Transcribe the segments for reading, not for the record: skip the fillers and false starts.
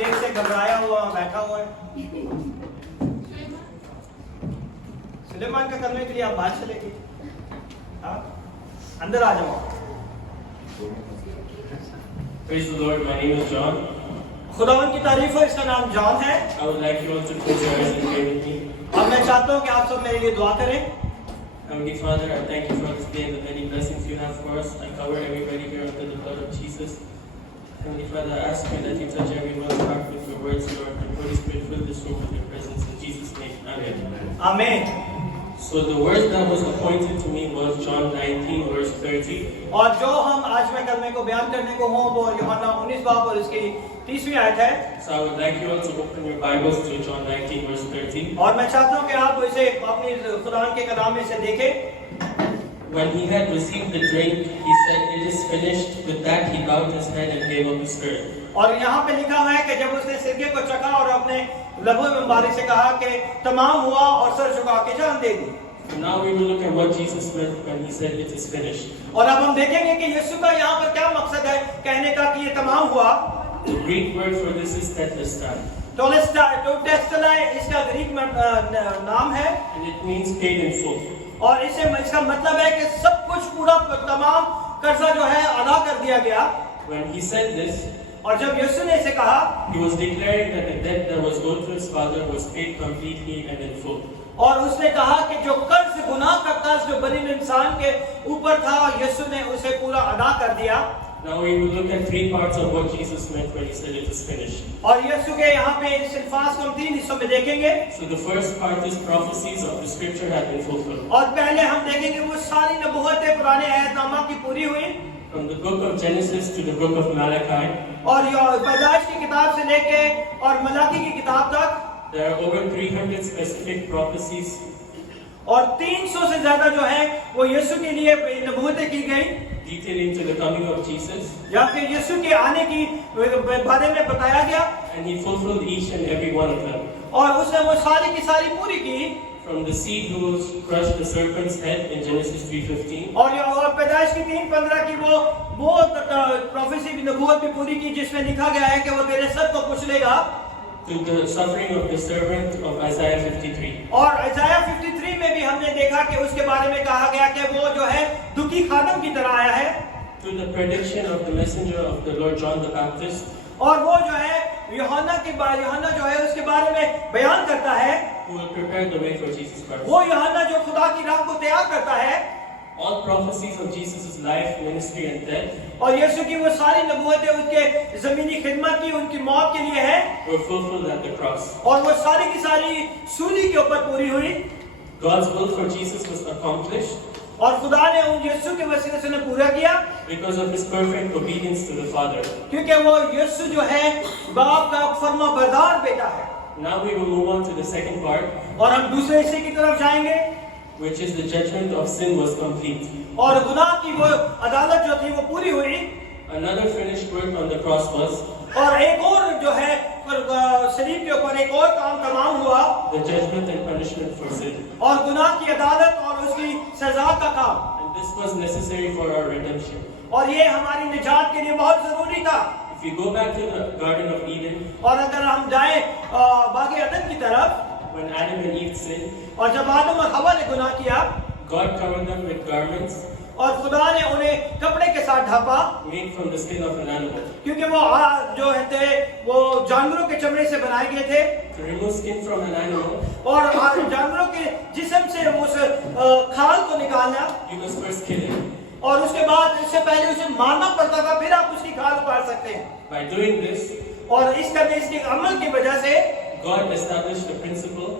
विवेक से घबराया हुआ बैठा हुआ है। सुलेमान का करने के लिए आप बाहर चले गए, हाँ अंदर आ जाओ। Praise the Lord. My name is John. खुदावन की तारीफ हो, इसका नाम जॉन है। I would like you all to close your eyes and pray with me. और मैं चाहता हूँ कि आप सब मेरे लिए दुआ करें। Heavenly Father, I thank you for this day and the many blessings you have for us. I cover everybody here under the blood of Jesus. Heavenly Father, I ask you that you touch everyone's heart with your words, Lord, and Holy Spirit, fill this room with your presence. In Jesus' name, Amen. आमीन। So the verse that was appointed to me was John 19, verse 30. और जो हम आज में करने को बयान करने को हों वो यूहन्ना 19 बाब और इसकी 30वीं आयत है। So I would like you all to open your Bibles to John 19, verse 30. और मैं चाहता हूँ कि आप इसे अपनी खुदावन के कलाम में से देखें। When he had received the drink, he said, "It is finished." With that, he bowed his head and gave up his spirit. और यहाँ पे लिखा हुआ है कि जब उसने सिरके को चखा और अपने लबों में बारी से कहा कि तमाम हुआ और सर झुका के जान दे दी। So now we will look at what Jesus meant when he said, "It is finished." और अब हम देखेंगे कि यीशु का यहाँ पर क्या मकसद है कहने का कि ये तमाम हुआ। The Greek word for this is tetelestai, टोटेस्टेलाई इसका ग्रीक नाम है and it means paid in full. और इसका मतलब है कि सब कुछ पूरा तमाम कर्जा जो है अदा कर दिया गया। When he said this, और जब यीशु ने इसे कहा he was declaring that the debt that was owed to his father was paid completely and in full. और उसने कहा कि जो कर्ज गुनाह का कर्ज जो बनी इंसान के ऊपर था यीशु ने उसे पूरा अदा कर दिया। Now we will look at three parts of what Jesus meant when he said it is finished. और यीशु के यहाँ पे इस अल्फाज को हम 3 हिस्सों में देखेंगे। So the first part is prophecies of the scripture have been fulfilled. और पहले हम देखेंगे वो सारी नबूवतें पुराने अहदनामा की पूरी हुई। From the book of Genesis to the book of Malachi, और पैदाइश की किताब से लेके और मलाकी की किताब तक there are over 300 specific prophecies. और 300 से ज्यादा जो है वो यीशु के लिए नबूवतें की गई Detailing to the coming of Jesus, या फिर यीशु के आने की बारे में बताया गया and he fulfilled each and every one of them. और उसने वो सारी की सारी पूरी की। From the seed who crushed the serpent's head in Genesis 3:15, और पैदाइश की 3:15 की वो प्रोफेसी की नबूवत भी पूरी की जिसमें लिखा गया है कि वो तेरे सर को कुचलेगा। to the suffering of the servant of Isaiah 53. और इसाया 53 में भी हमने देखा कि उसके बारे में कहा गया कि वो जो है दुखी खादम की तरह आया है। To the prediction of the messenger of the Lord John the Baptist, और वो जो है यूहन्ना जो है उसके बारे में बयान करता है। who will prepare the way for Jesus Christ. वो यूहन्ना जो खुदा की राह को तैयार करता है। All prophecies of Jesus' life, ministry and death और यीशु की वो सारी नबूवतें उनके ज़मीनी खिदमत की उनकी मौत के लिए है were fulfilled at the cross. और वो सारी की सारी सूली के ऊपर पूरी हुई। God's will for Jesus was accomplished और खुदा ने उन यीशु के वसीले से उन्हें पूरा किया because of his perfect obedience to the Father. क्योंकि वो यीशु जो है बाप का फर्माबरदार बेटा है। Now we will move on to the second part, और हम दूसरे हिस्से की तरफ जाएंगे which is the judgment of sin was complete. और गुनाह की वो अदालत जो थी वो पूरी हुई। Another finished work on the cross was और एक और जो है शरीर के ऊपर एक और काम तमाम हुआ the judgment and punishment for sin. और गुनाह की अदालत और उसकी सजा का काम। And this was necessary for our redemption. और ये हमारी निजात के लिए बहुत जरूरी था। If you go back to the Garden of Eden, और अगर हम जाएं बागे अदन की तरफ when Adam and Eve sinned, और जब आदम और हवा ने गुनाह किया God covered them with garments और खुदा ने उन्हें कपड़े के साथ ढांपा made from the skin of an animal. क्योंकि वो जो थे वो जानवरों के चमड़े से बनाए गए थे To remove skin from an animal, और जानवरों के जिस्म से उस खाल को निकालना you must first kill it. और उसके बाद इससे पहले उसे मारना पड़ता था फिर आप उसकी खाल उतार सकते हैं। By doing this, और इसके अमल की वजह से God established the principle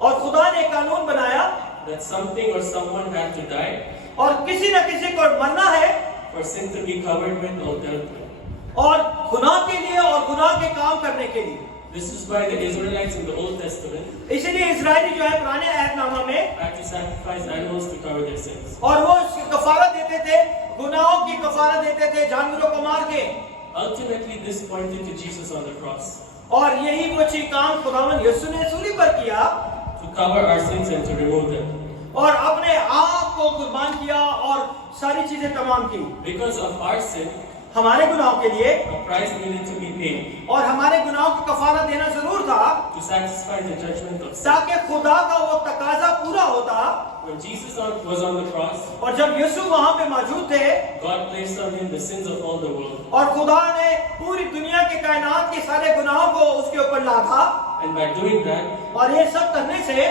और खुदा ने कानून बनाया that something or someone had to die और किसी न किसी को मरना है for sin to be covered with or dealt with. और गुनाह के लिए और गुनाह के काम करने के लिए। This is why the Israelites in the Old Testament इसलिए इजरायली जो है पुराने अहदनामा में had to sacrifice animals to cover their sins. और वो उसकी कफारा देते थे गुनाहों की कफारा देते थे जानवरों को मार के। Ultimately, this pointed to Jesus on the cross और यही वो चीज काम खुदावन यीशु ने सूली पर किया to cover our sins and to remove them. और अपने आप को कुर्बान किया और सारी चीजें तमाम की। Because of our sin, हमारे गुनाहों के लिए, a price needed to be paid और हमारे गुनाहों का कफारा देना जरूर था to satisfy the judgment of sin. ताकि खुदा का वो तकाजा पूरा होता। When Jesus was on the cross, और जब यीशु वहां पे मौजूद थे God placed on him the sins of all the world. और खुदा ने पूरी दुनिया के कायनात के सारे गुनाहों को उसके ऊपर लादा, And by doing that, और ये सब करने से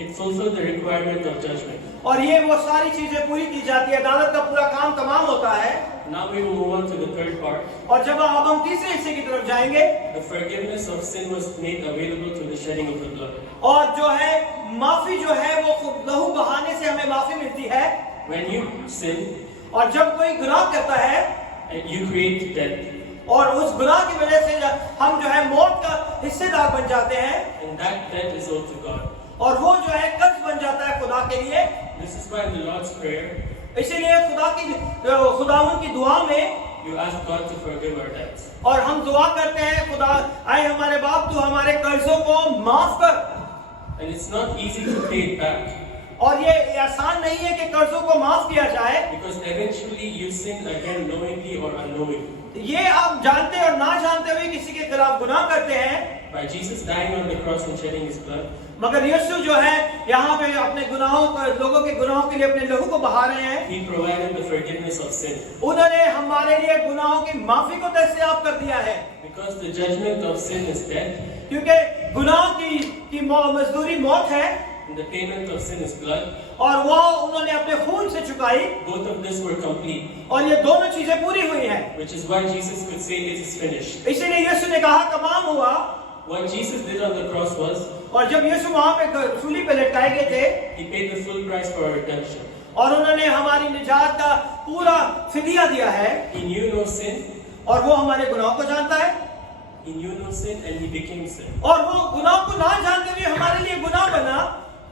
it fulfilled the requirement of judgment. और ये वो सारी चीजें पूरी की जाती है, अदालत का पूरा काम तमाम होता है। Now we will move on to the third part. और जब अब हम तीसरे हिस्से की तरफ जाएंगे, The forgiveness of sin was made available through the shedding of the blood. और जो है माफी जो है वो लहू बहाने से हमें माफी मिलती है। When you sin, और जब कोई गुनाह करता है you create death. और उस गुनाह की वजह से हम जो है मौत का हिस्सेदार बन जाते हैं, And that death is owed to God. और वो जो है कर्ज बन जाता है खुदा के लिए। This is why in the Lord's Prayer, इसीलिए खुदावन की दुआ में you ask God to forgive our debts. और हम दुआ करते हैं, खुदा आए हमारे बाप तू हमारे कर्जों को माफ कर। And it's not easy to pay it back, और ये आसान नहीं है कि कर्जों को माफ किया जाए, because eventually you sin again knowingly or unknowingly. ये आप जानते और ना जानते हुए किसी के खिलाफ गुनाह करते हैं। By Jesus dying on the cross and shedding his blood, मगर यीशु जो है यहाँ पे अपने गुनाहों को, लोगों के गुनाहों के लिए अपने लहू को बहा रहे हैं। he provided the forgiveness of sin. उन्होंने हमारे लिए गुनाहों की माफी को दस्तयाब कर दिया है, Because the judgment of sin is death, क्योंकि गुनाह की मजदूरी मौत है and the payment of sin is blood. और वो उन्होंने अपने खून से चुकाई, Both of this were complete, और ये दोनों चीजें पूरी हुई हैं। which is why Jesus could say it is finished. इसीलिए यीशु ने कहा तमाम हुआ। What Jesus did on the cross was, और जब यीशु वहां पे सूली पे लटकाए गए थे he paid the full price for our redemption. और उन्होंने हमारी निजात का पूरा फिदिया दिया है, He knew no sin, और वो हमारे गुनाहों को जानता है, he knew no sin, and he became sin. और वो गुनाह को ना जानते हुए हमारे लिए गुनाह बना,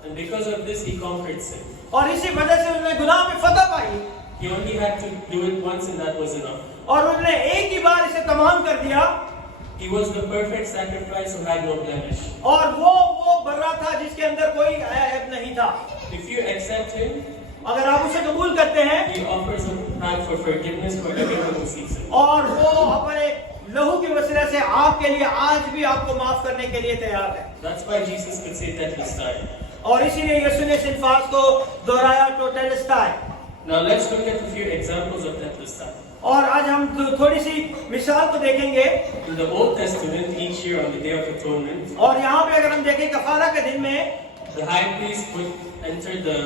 And because of this, he conquered sin. और इसी वजह से उन्होंने गुनाह पे फतह पाई, He only had to do it once, and that was enough. और उन्होंने एक ही बार इसे तमाम कर दिया। He was the perfect sacrifice who had no blemish. और वो बर्रा था जिसके अंदर कोई ऐब नहीं था। If you accept him, अगर आप उसे कबूल करते हैं, he offers a plan for forgiveness for everyone who seeks it. और वो अपने लहू की वसीले से आपके लिए आज भी आपको माफ करने के लिए तैयार है। That's why Jesus could say that he died. और इसीलिए यीशु ने इस अल्फाज को दोहराया, टोटेलिस्टाई। Now let's look at a few examples of tetelestai. और आज हम थोड़ी सी मिसाल को देखेंगे। In the Old Testament, each year on the Day of Atonement, और यहाँ पे अगर हम देखें कफारा के दिन में, the high priest would enter the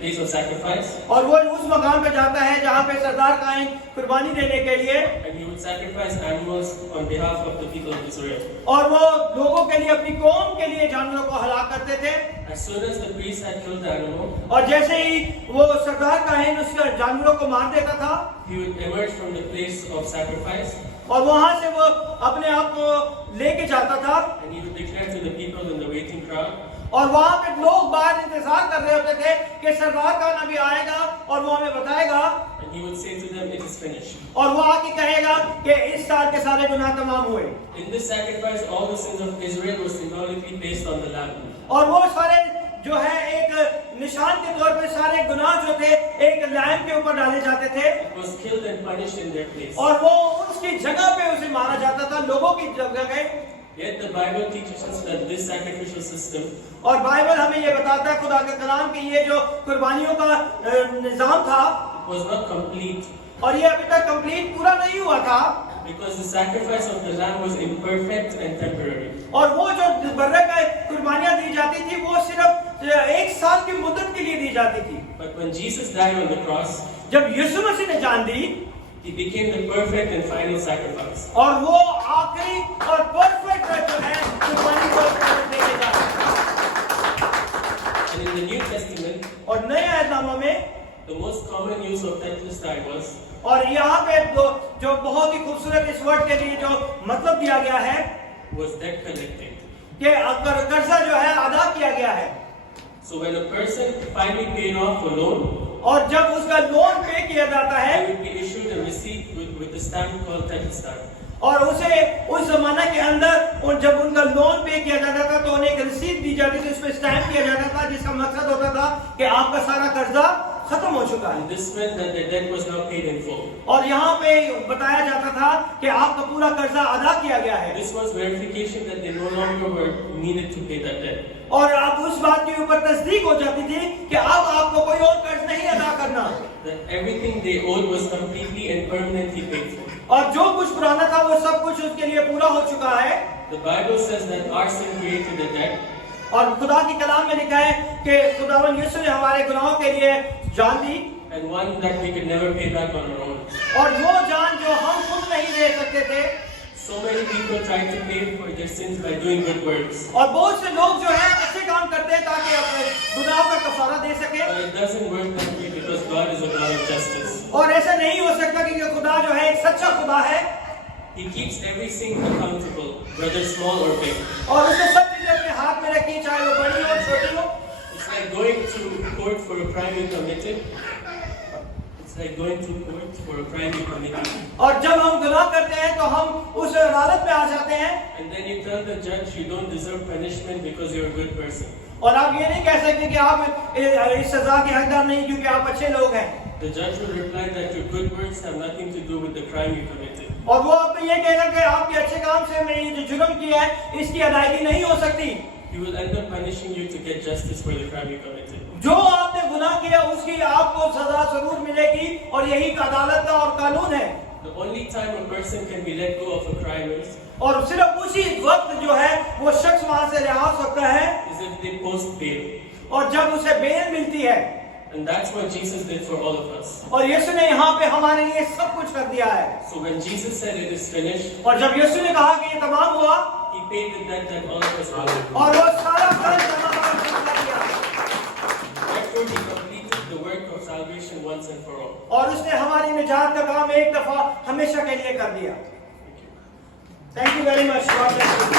place of sacrifice, और वो उस मकाम पे जाता है जहाँ पे सरदार कायन कुर्बानी देने के लिए, and he would sacrifice animals on behalf of the people of Israel. और वो लोगों के लिए, अपनी कौम के लिए जानवरों को हलाक करते थे। As soon as the priest had killed the animal, और जैसे ही वो सरदार कायन उस जानवरों को मार देता था, he would emerge from the place of sacrifice, और वहां से वो अपने आप को लेके जाता था, and he would declare to the people in the waiting crowd, और वहां पे लोग बाहर इंतजार कर रहे होते थे कि सरदार का नबी आएगा और वो हमें बताएगा, and he would say to them, "It is finished." और वो आके कहेगा कि इस साल के सारे गुनाह तमाम हुए। In this sacrifice, all the sins of Israel were symbolically placed on the lamb. और वो सारे जो है एक निशान के तौर पे सारे गुनाह जो थे एक लैम्प के ऊपर डाले जाते थे, It was killed and punished in their place. और वो उसकी जगह पे उसे मारा जाता था, लोगों की जगह। Yet the Bible teaches us that this sacrificial system और बाइबल हमें ये बताता है, खुदा का कलाम, कि ये जो कुर्बानियों का निजाम था was not complete, और ये अभी तक कंप्लीट पूरा नहीं हुआ था, because the sacrifice of the lamb was imperfect and temporary. और वो जो बर्रे का कुर्बानियां दी जाती थी वो सिर्फ एक साल की मुद्दत के लिए दी जाती थी। But when Jesus died on the cross, जब यीशु मसीह ने जान दी, he became the perfect and final sacrifice. और वो आखिरी और परफेक्ट जो है कुर्बानी को देके जा रहा है। And in the New Testament, और नए अहदनामा में, the most common use of tetelestai was, और यहाँ पे जो बहुत ही खूबसूरत इस वर्ड के लिए जो मतलब दिया गया है was debt collecting. कि कर्जा जो है अदा किया गया है। So when a person finally paid off a loan, और जब उसका लोन पे किया जाता है, he would be issued a receipt with a stamp called tetelestai. और उसे उस जमाने के अंदर और जब उनका लोन पे किया जाता था तो उन्हें एक रसीद दी जाती थी, उस पर स्टैम्प किया जाता था, जिसका मकसद होता था कि आपका सारा कर्जा खत्म हो चुका है। And this meant that the debt was now paid in full. और यहाँ पे बताया जाता था कि आपका पूरा कर्जा अदा किया गया है। This was verification that they no longer were needed to pay that debt. और अब उस बात के ऊपर तस्दीक हो जाती थी कि अब आपको कोई और कर्ज नहीं अदा करना। That everything they owed was completely and permanently paid for. और जो कुछ पुराना था वो सब कुछ उसके लिए पूरा हो चुका है। The Bible says that our sin created the debt. और खुदा की कलाम में लिखा है कि खुदावन यीशु ने हमारे गुनाहों के लिए जान दी, And one that we could never pay back on our own. और वो जान जो हम खुद नहीं दे सकते थे। So many people try to pay for their sins by doing good works. और बहुत से लोग जो है अच्छे काम करते हैं ताकि अपने गुनाह का कफारा दे सके। But it doesn't work that way because God is a God of justice. और ऐसा नहीं हो सकता क्योंकि खुदा जो है एक सच्चा खुदा है। He keeps every sin accountable, whether small or big. और उसने सब चीजें अपने हाथ में रखी, चाहे वो बड़ी हो छोटी हो। It's like going to court for a crime you committed. It's like going to court for a crime you committed. और जब हम गुनाह करते हैं तो हम उस अदालत में आ जाते हैं। And then you tell the judge you don't deserve punishment because you're a good person. और आप ये नहीं कह सकते कि आप इस सजा के हकदार नहीं क्योंकि आप अच्छे लोग हैं। The judge will reply that your good works have nothing to do with the crime you committed. और वो आपको ये कहेगा कि आपके अच्छे काम से मैंने ये जो जुर्म किया है इसकी अदायगी नहीं हो सकती। He will end up punishing you to get justice for the crime you committed. जो आपने गुनाह किया उसकी आपको सजा जरूर मिलेगी और यही अदालत का और कानून है। The only time a person can be let go of a crime is और सिर्फ उसी वक्त जो है वो शख्स वहां से रिहा हो सकता है if they post bail. और जब उसे बेल मिलती है। And that's what Jesus did for all of us. और यीशु ने यहाँ पे हमारे लिए सब कुछ कर दिया है। So when Jesus said it is finished, और जब यीशु ने कहा कि ये तमाम हुआ, He paid the debt that all of us owed. और वो सारा कर्ज जमा कर दिया। Therefore, He completed the work of salvation once and for all. और उसने हमारी निजात का काम एक दफा हमेशा के लिए कर दिया। Thank you very much. God bless you.